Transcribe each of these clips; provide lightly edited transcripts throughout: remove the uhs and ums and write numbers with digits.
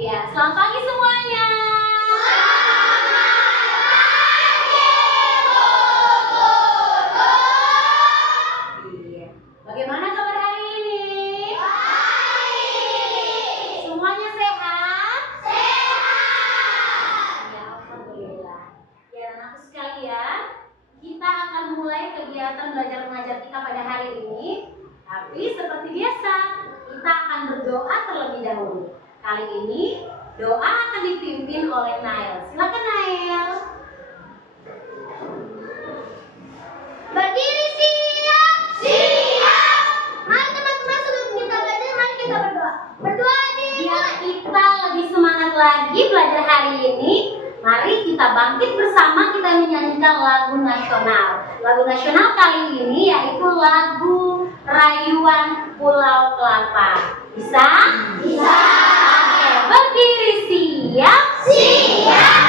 Ya, selamat pagi semuanya. Iya. Bagaimana kabar hari ini? Baik. Semuanya sehat? Sehat. Ya, alhamdulillah. Ya, anakku sekalian, kita akan mulai kegiatan belajar mengajar kita pada hari ini. Tapi seperti biasa, kita akan berdoa terlebih dahulu. Kali ini doa akan dipimpin oleh Nail. Silakan Nail. Berdiri siap. Siap. Mari teman-teman, sebelum kita belajar, mari kita berdoa. Berdoa Biar kita lebih semangat lagi belajar hari ini, mari kita bangkit bersama, kita menyanyikan lagu nasional. Lagu nasional kali ini yaitu lagu Rayuan Pulau Kelapa. Bisa? Bisa. Oke, berdiri siap. Siap.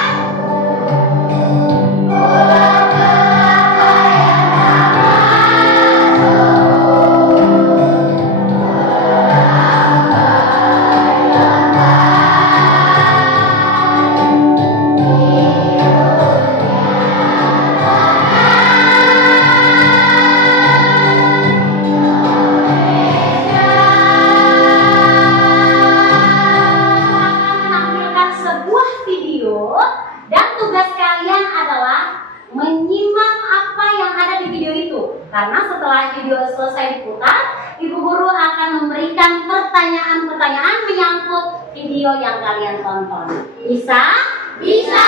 Karena setelah video selesai diputar, Ibu Guru akan memberikan pertanyaan-pertanyaan menyangkut video yang kalian tonton. Bisa? Bisa.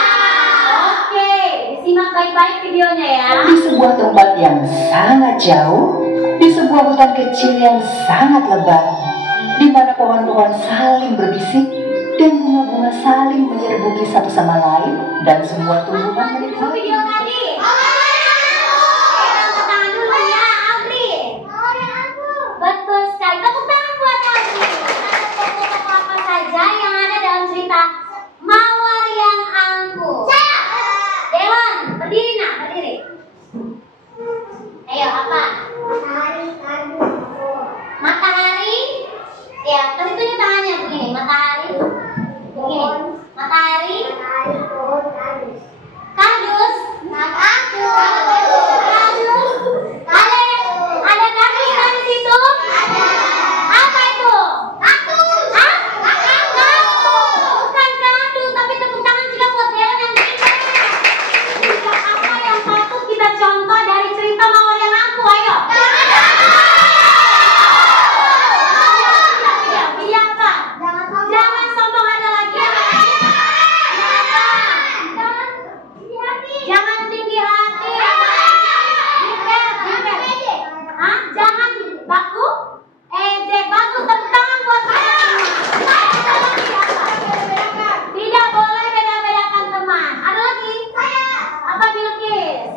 Oke, disimak baik-baik videonya ya. Di sebuah tempat yang sangat jauh, di sebuah hutan kecil yang sangat lebat, di mana pohon-pohon saling berbisik dan bunga-bunga saling menyerbuki satu sama lain, dan semua tumbuhan menikmati Video tadi. Betul sekali, tepuk tangan buat Abri. Ada tokoh-tokoh apa saja yang ada dalam cerita Mawar yang Angkuh? Dewan, berdiri nak, berdiri. Ayo, apa? Matahari. Ya, kasih tunjuk tangannya begini. Matahari. Begini. Matahari. Kardus. Kardus. Ada kardus kan di situ? Apa itu? Kaktus. Hah? Kaktus. Bukan kardus, tapi tepuk tangan juga buat Dewan yang pintar. Apa yang patut kita contoh dari cerita Mawar yang Angkuh? Ayo. Pilih apa? Jangan sombong, ada lagi. Jangan tinggi hati. Hah? Jangan baku? Ejek, bagus. Tepuk tangan buat saya. Tidak boleh beda-bedakan teman. Ada lagi? Apa Bilkis?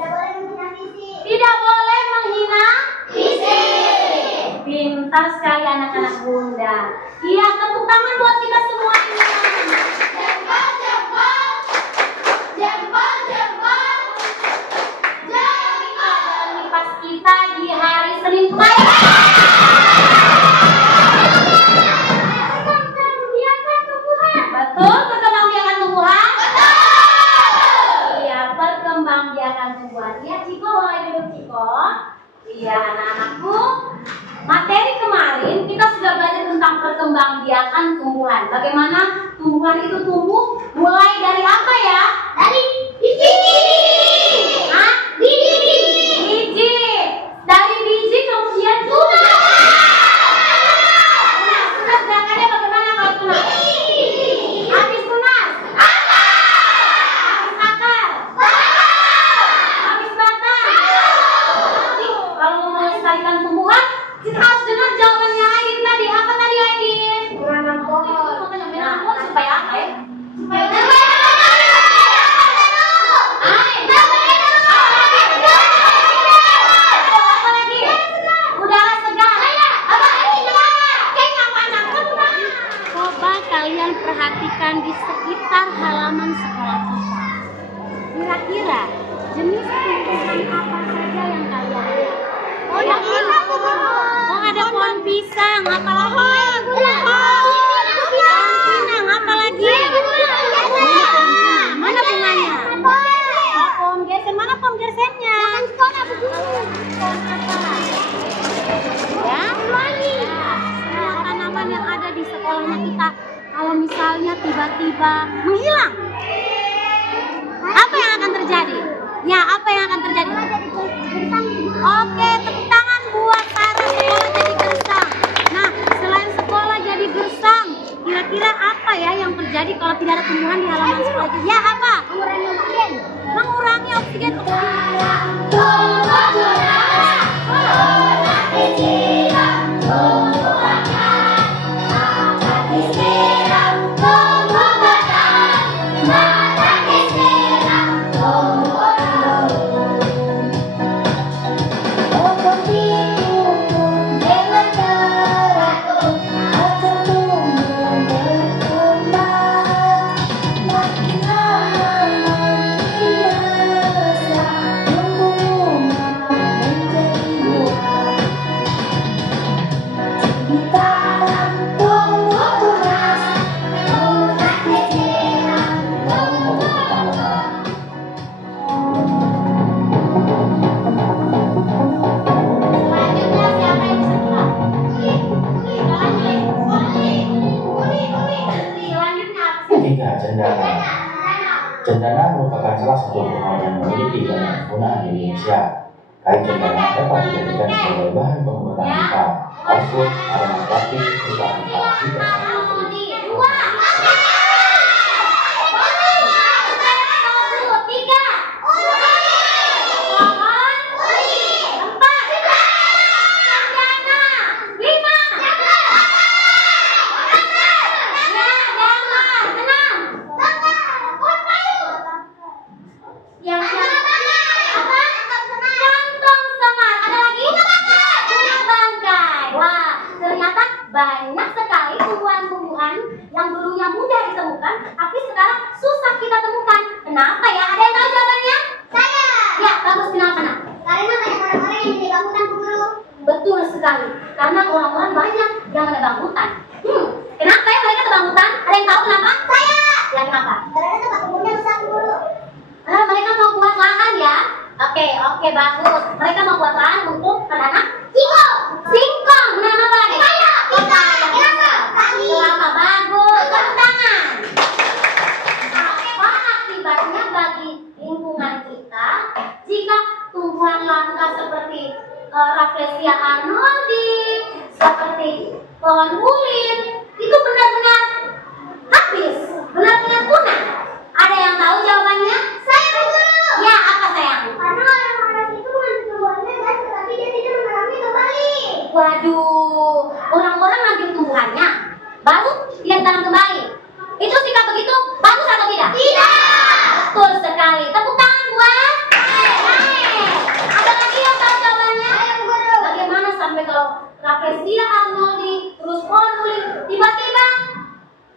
Tidak boleh menghina visi. Pintar sekali anak-anak bunda. Iya, tepuk tangan buat kita semuanya. Pas kita di hari Senin kemarin. Betul, perkembangbiakan tumbuhan. Iya, perkembangbiakan tumbuhan. Iya, Ciko, boleh duduk Ciko. Iya, anak-anakku. Materi kemarin kita sudah belajar tentang perkembangbiakan tumbuhan. Bagaimana tumbuhan itu tumbuh mulai dari apa ya? Dari biji. Hah? Biji. Biji. Dari biji kemudian tunas. Tunas gerakannya bagaimana kalau tunas? Habis tunas. Habis akar. Habis batang. Kalau mau melestarikan tumbuhan, kita harus dengar jawabannya Aidin tadi. Apa tadi Aidin? Menanam pohon. Menanam pohon supaya apa ya? Supaya kalian perhatikan di sekitar halaman sekolah kita. Kira-kira jenis tumbuhan apa saja yang kalian lihat? Oh, yang ini pohon. Oh, ada pohon pisang. Apa lagi? Pohon pinang. Apa lagi? kita kalau misalnya tiba-tiba menghilang? Apa yang akan terjadi? Ya, apa yang akan terjadi? Oke, tepuk tangan buat para sekolah jadi gersang. Nah, selain sekolah jadi gersang, kira-kira apa ya yang terjadi kalau tidak ada tumbuhan di halaman sekolah itu? Ya, apa? Mengurangi oksigen. Mengurangi oksigen. Cendana merupakan salah satu pohon yang memiliki banyak penggunaan di Indonesia. Kain cendana dapat dijadikan sebagai bahan pembuatan pipa, kasur, aroma plastik, serta pipa hingga banyak sekali tumbuhan-tumbuhan yang dulunya mudah ditemukan, tapi sekarang susah kita temukan. Kenapa ya? Ada yang tahu jawabannya? Saya. Ya, bagus. Kenapa, Nak? Karena banyak orang-orang yang menjaga hutan dulu. Betul sekali. Karena orang-orang banyak yang menebang hutan. Kenapa ya mereka tebang hutan? Ada yang tahu kenapa? Saya. Ya, kenapa? Karena tempat kebunnya rusak dulu. Mereka mau buat lahan ya. Oke, bagus. Mereka mau buat lahan untuk menanam singkong. Menanam apa lagi? Kelapa, bagus. Tepuk tangan. Apa akibatnya bagi lingkungan kita jika tumbuhan langka seperti Rafflesia arnoldi, seperti pohon ulin itu benar-benar habis, benar-benar punah? Ada yang tahu jawabannya? Saya guru. Ya, apa sayang? Karena orang-orang itu mengambil tumbuhannya dan tetapi dia tidak menanamnya kembali. Waduh, orang-orang ngambil tumbuhannya, baru dia tanam kembali. Itu sikap begitu bagus atau tidak? Tidak. Betul sekali. Tepuk tangan buat. Ada lagi yang tahu jawabannya? Saya guru. Bagaimana sampai kalau Rafflesia arnoldi, terus pohon ulin tiba-tiba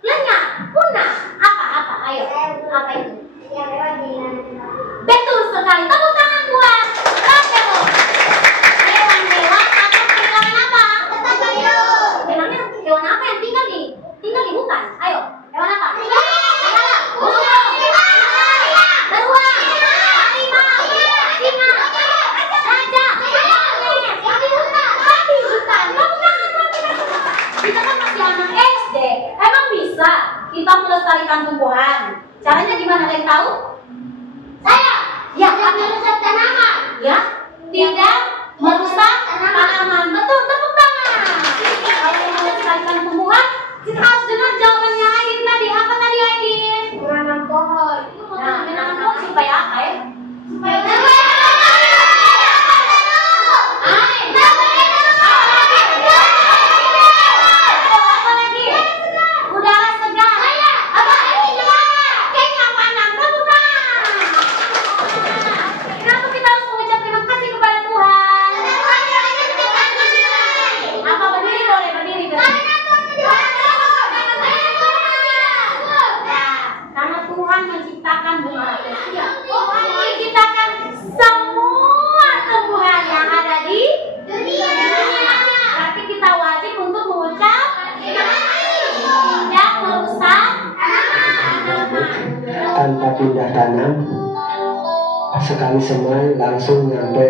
lenyap, punah? Apa? Ayo, apa itu? Yang lewat di Betul sekali. Tepuk tangan buat Raffel. Hewan-hewan akan kehilangan apa? Tetangga hidup. Memangnya hewan apa yang tinggal di hutan? Ayo, hewan apa? Burung, beruang, harimau, singa, gajah, monyet, babi hutan. Tepuk tangan buat kita semua. Kita kan masih anak SD. Emang bisa kita melestarikan tumbuhan? Caranya gimana? Ada yang tahu? Saya. Ya, Tidak merusak tanaman. ya, tidak merusak tanaman. Betul, tepuk tangan. Kalau yang melestarikan tumbuhan, kita harus dengar jawabannya Aidin tadi. Apa tadi Aidin? Menanam pohon. Nah, menanam pohon supaya apa ya? Supaya Apa lagi? Udara segar. Apa? Kayaknya panas. Tepuk tangan. Kenapa kita harus mengucap terima kasih kepada Tuhan? Apa berdiri boleh? Berdiri. Karena Tuhan menciptakan bunga rafflesia, menciptakan semua tumbuhan yang ada di dunia. Berarti kita wajib untuk mengucap tidak merusak tanaman. Tanpa pindah tanam, sekali semai langsung nyampe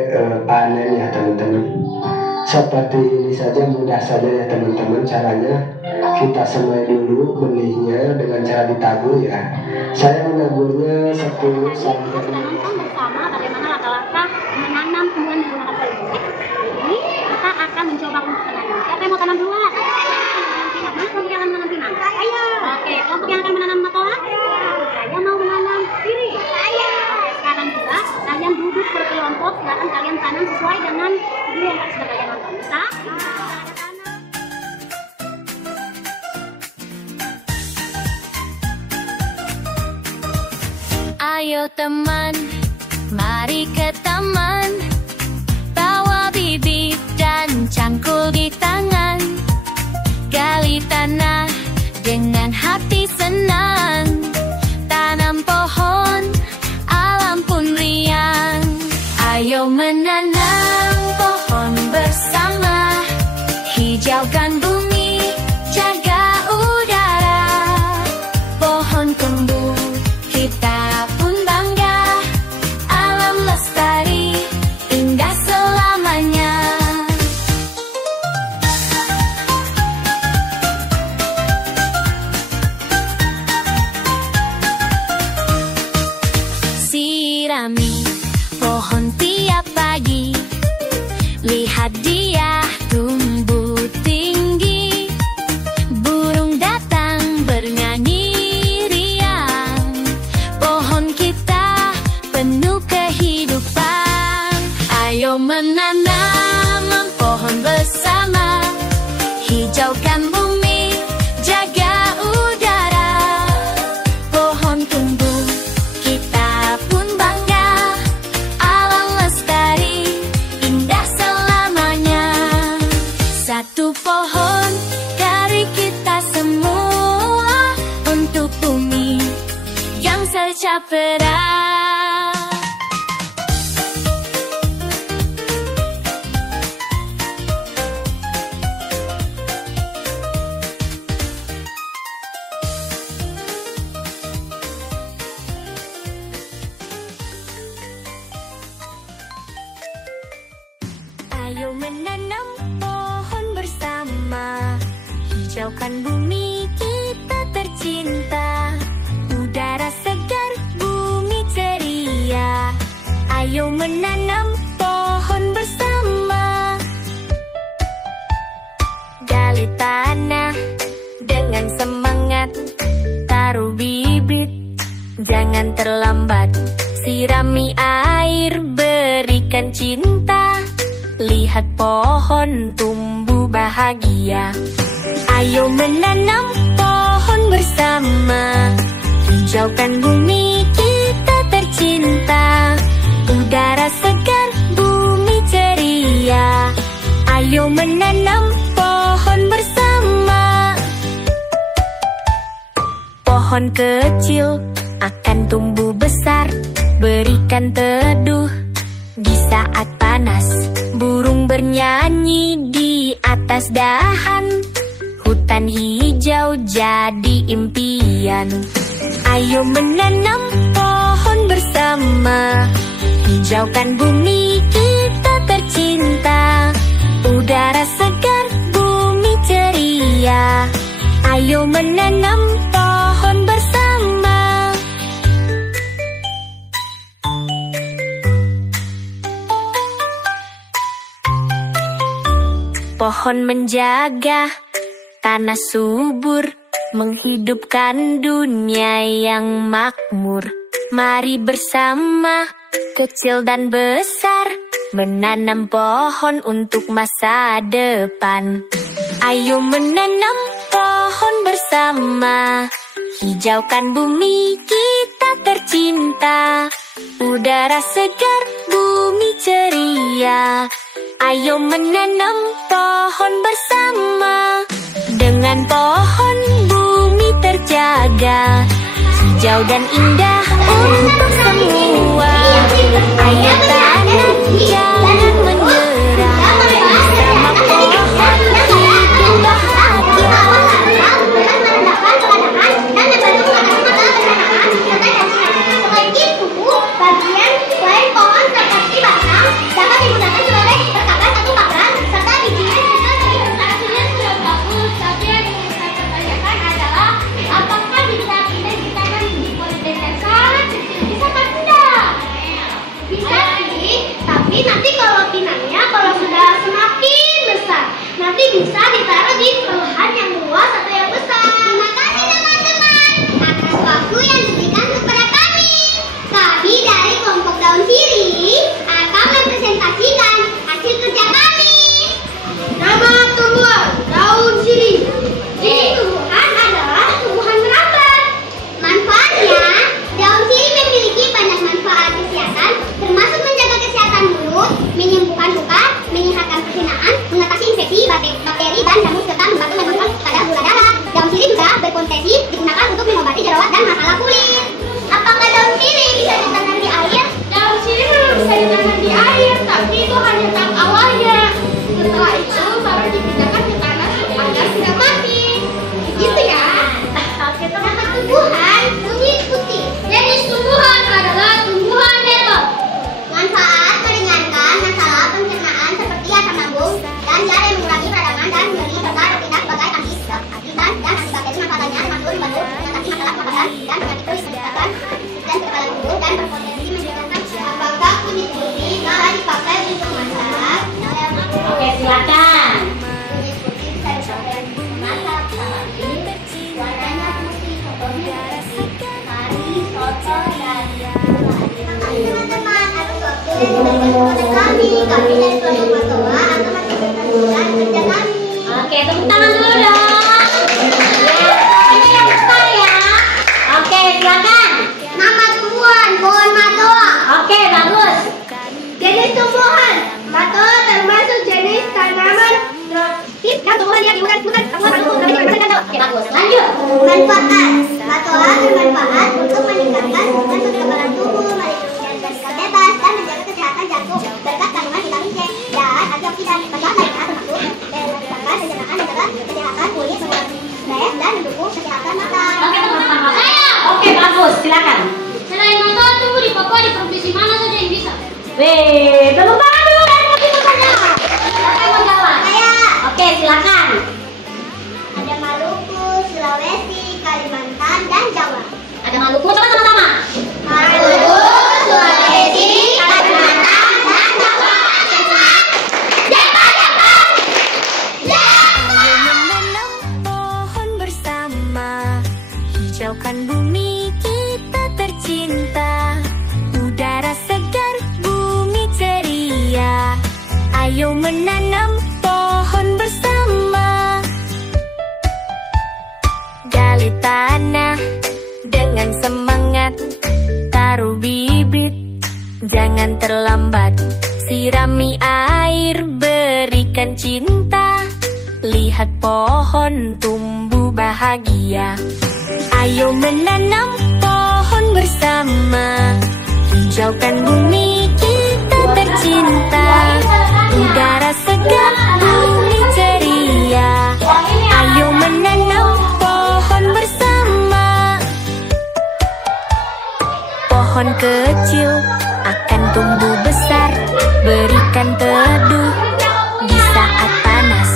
panen ya teman-teman. Seperti ini saja, mudah saja ya teman-teman caranya. kita semai dulu benihnya dengan cara ditabur ya. Saya menaburnya 10 sampai Kita nonton bersama bagaimana laka-laka menanam tumbuhan menggunakan politik. Jadi kita akan mencoba untuk menanam. Siapa yang mau tanam duluan? Mana kelompok yang akan menanam pinang? Saya. Oke, kelompok yang akan menanam matoa? Saya mau menanam sirih. Saya. Oke, sekarang juga kalian duduk berkelompok, silakan kalian tanam sesuai dengan video yang sudah kalian nonton. Bisa? Ayo teman, mari ke taman, bawa bibit dan cangkul di tangan, gali tanah dengan hati senang, tanam pohon, alam pun riang. Ayo menanam pohon bersama, hijaukan bumi, jaga udara, pohon tumbuh, kita pun bangga, alam lestari, indah selamanya. Sirami pohon tiap pagi, lihat dia tumbuh tinggi, burung datang bernyanyi riang, pohon kita penuh kehidupan. Ayo menanam pohon bersama, hijaukan bumi, jaga udara, pohon tumbuh, kita pun bangga, alam lestari, indah selamanya. Satu pohon dari kita semua, untuk bumi yang secapera. Ayo menanam pohon bersama, hijaukan bumi kita tercinta, udara segar, bumi ceria. Ayo menanam pohon bersama, gali tanah dengan semangat, taruh bibit, jangan terlambat, sirami air, berikan cinta, lihat pohon tumbuh bahagia. Ayo menanam pohon bersama, hijaukan bumi kita tercinta, udara segar, bumi ceria. Ayo menanam pohon bersama. Pohon kecil akan tumbuh besar, berikan teduh di saat panas, burung bernyanyi di atas dahan, hutan hijau jadi impian. Ayo menanam pohon bersama, hijaukan bumi kita tercinta, udara segar, bumi ceria. Ayo menanam pohon bersama. Pohon menjaga tanah subur, menghidupkan dunia yang makmur. Mari bersama, kecil dan besar, menanam pohon untuk masa depan. Ayo menanam pohon bersama, hijaukan bumi kita tercinta, udara segar, bumi ceria. Ayo menanam pohon bersama, dengan pohon bumi terjaga, hijau dan indah untuk semua. Ayo tanam, jangan menyerah, bersama pohon hidup bahagia. Selain itu, bagian selain pohon seperti batang dapat digunakan sebagai perkakas atau papan, serta bijinya juga hasilnya sudah bagus, tapi ada Kami dari kelompok Matoa akan menceritakan kerja kami. Oke, tepuk tangan dulu dong. Ini yang besar ya. Oke, silakan. Nama tumbuhan pohon Matoa. Oke, bagus. Jenis tumbuhan Matoa termasuk jenis tanaman tropis dan tumbuhan yang bukan Oke, bagus. Lanjut. manfaat. Matoa bermanfaat untuk meningkatkan kekebalan tubuh, melindungi dari bebas dan menjaga kesehatan jantung berkat kandungan vitamin C dan antioksidan. Manfaat lainnya termasuk meningkatkan pencernaan, menjaga kesehatan kulit, mengurangi stres dan mendukung kesehatan mata. Oke, tepuk tangan. Oke, bagus. Silakan. Selain Matoa tumbuh di Papua, di provinsi mana saja yang bisa? Wih, tepuk tangan dulu dari provinsi mana? Siapa yang mau jawab? Saya. Oke, silakan. Ada Maluku, Sulawesi, Kalimantan, dan Jawa. Ada Maluku, coba sama-sama. Maluku, Sulawesi, Kalimantan, dan Jawa. Ayo menanam pohon bersama, hijaukan bumi kita tercinta, udara segar, bumi ceria. Ayo menanam pohon bersama, gali tanah dengan semangat, taruh bibit, jangan terlambat, sirami air, berikan cinta, lihat pohon tumbuh bahagia. Ayo menanam pohon bersama, hijaukan bumi kita tercinta, udara segar, bumi ceria. Ayo menanam pohon bersama. Pohon kecil akan tumbuh besar, berikan teduh di saat panas,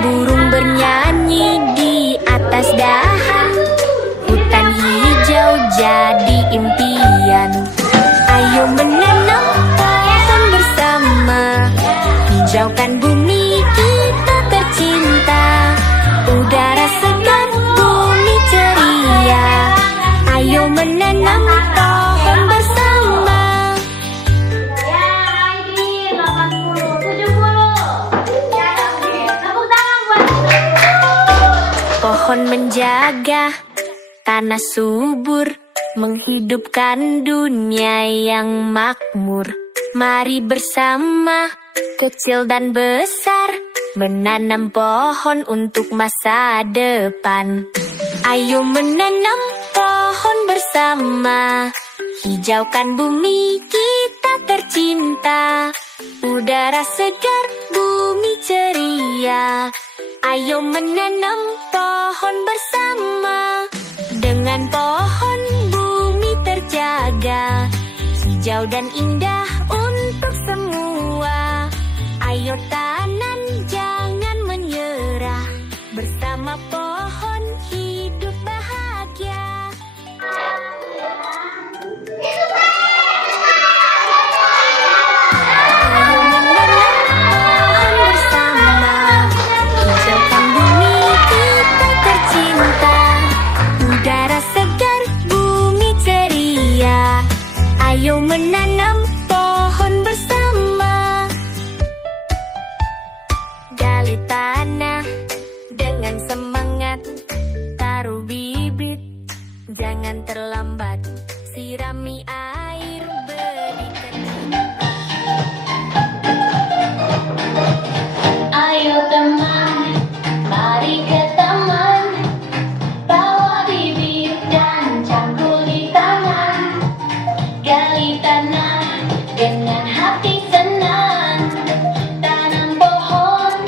burung bernyanyi di atas dahan, hutan hijau jadi impian. Ayo menanam pohon bersama, hijaukan bumi kita tercinta, udara segar, bumi ceria. Ayo menanam pohon bersama. Ya, ini 80, 70. Ya, oke. Tepuk tangan buat Pohon menjaga tanah subur, menghidupkan dunia yang makmur. Mari bersama, kecil dan besar, menanam pohon untuk masa depan. Ayo menanam pohon bersama, hijaukan bumi kita tercinta, udara segar, bumi ceria. Ayo menanam pohon bersama, dengan pohon bumi terjaga, hijau dan indah untuk semua. Ayo tanam, jangan menyerah, bersama pohon hidup bahagia. Ayo menanam pohon bersama, hijaukan bumi kita tercinta, udara segar, bumi ceria. Ayo menanam pohon bersama, gali tanah dengan semangat, taruh bibit, jangan terlambat, sirami air, berikan. Ayo teman, mari ke taman, bawa bibit dan cangkul di tangan, gali tanah dengan hati senang, tanam pohon,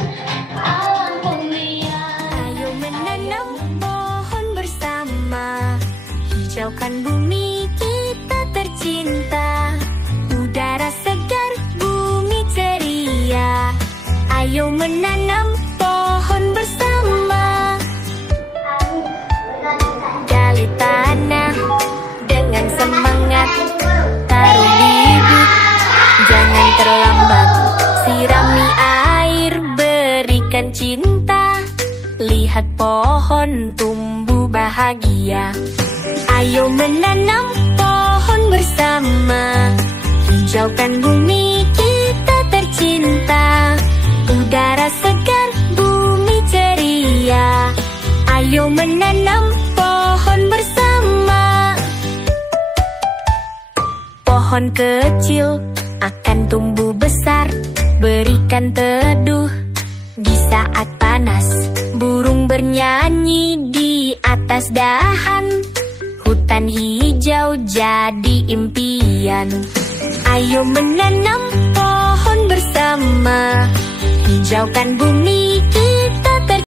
alam pun liar. Ayo menanam pohon bersama, hijaukan bumi kita tercinta, udara segar, bumi ceria. Ayo menanam pohon bersama, gali tanah dengan semangat, taruh bibit, jangan terlambat, sirami air, berikan cinta, lihat pohon tumbuh bahagia. Ayo menanam pohon bersama, hijaukan bumi kita tercinta. Udara segar, bumi ceria. Ayo menanam pohon bersama. Pohon kecil akan tumbuh besar, berikan teduh di saat panas. Burung bernyanyi di atas dahan, hutan hijau jadi impian. Ayo menanam pohon bersama, hijaukan bumi kita